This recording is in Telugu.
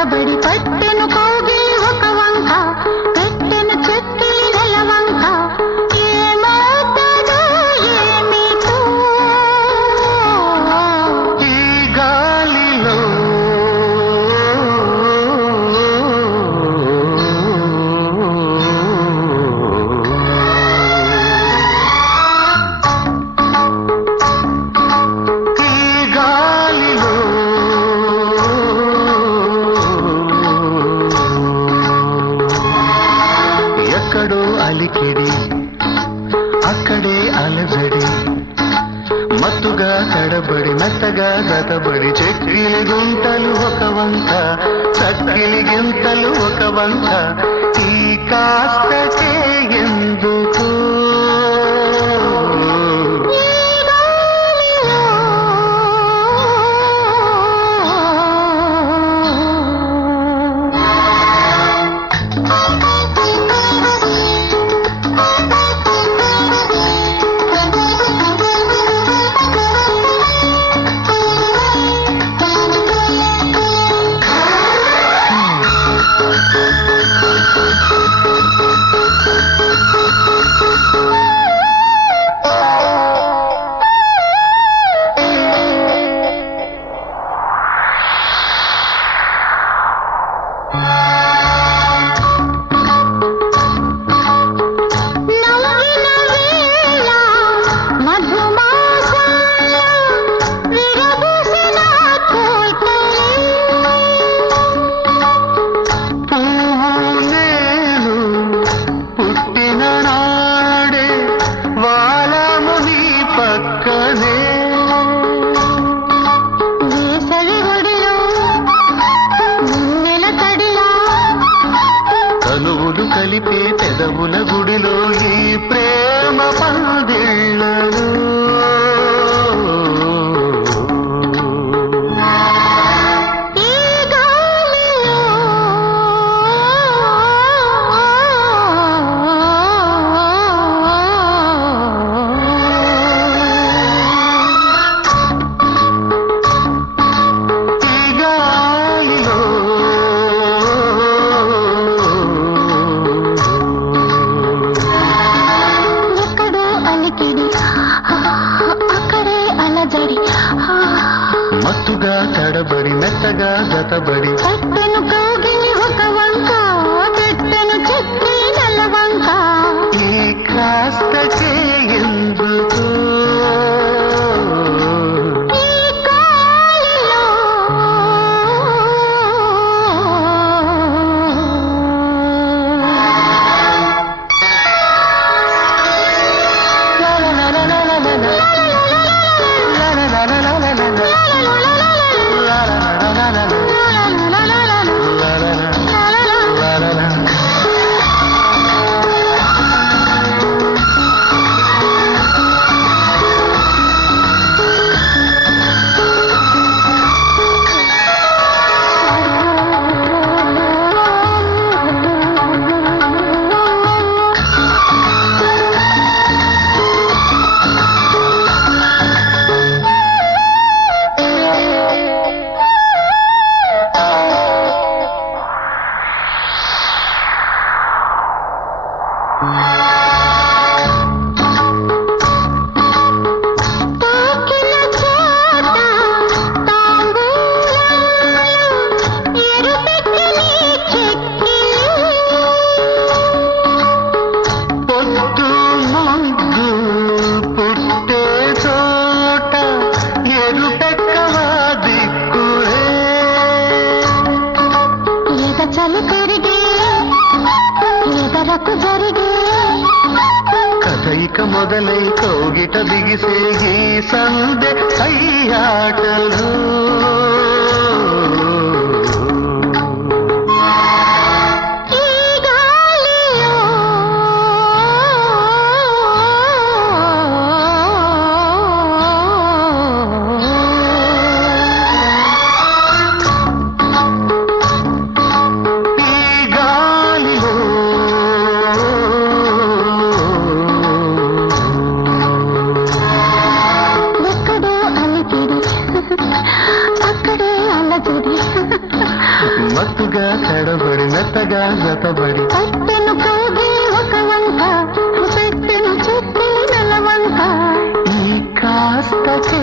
జతబడి పట్టెను కౌగిలి ఒక వంక పెట్టెను చెక్కిలి నెలవంక ఏమవుతాడో ఏమిటో ఈ గాలిలో ఎక్కడో అలికిడి అక్కడే అలజడి మత్తుగా తడబడి మెత్తగా గతబడి చెక్కిలి గుంటలు ఒక వంక చక్కిలి గింతలు ఒక వంక ఈ కాస్తకే ఎందుకు కలిపే పెదవుల గుడిలో ఈ ప్రేమ పందిళ్ళలో మత్తుగా తడబడి మెత్తగా జతబడి పట్టెను కౌగిలి ఒక వంక పెట్టెను చెక్కి నెలవంక ఈ కాస్తకే ఎందుకు కథయిక మొదలై కౌగిట బిగిసేగి సందె అయ్యాటలు అక్కడ మత్తుగా తడబడి మెత్తగా జతబడి కట్టెను కౌగి ఒక వంక పెట్టెను చెక్కిలి నెలవంక ఈ కాస్తకే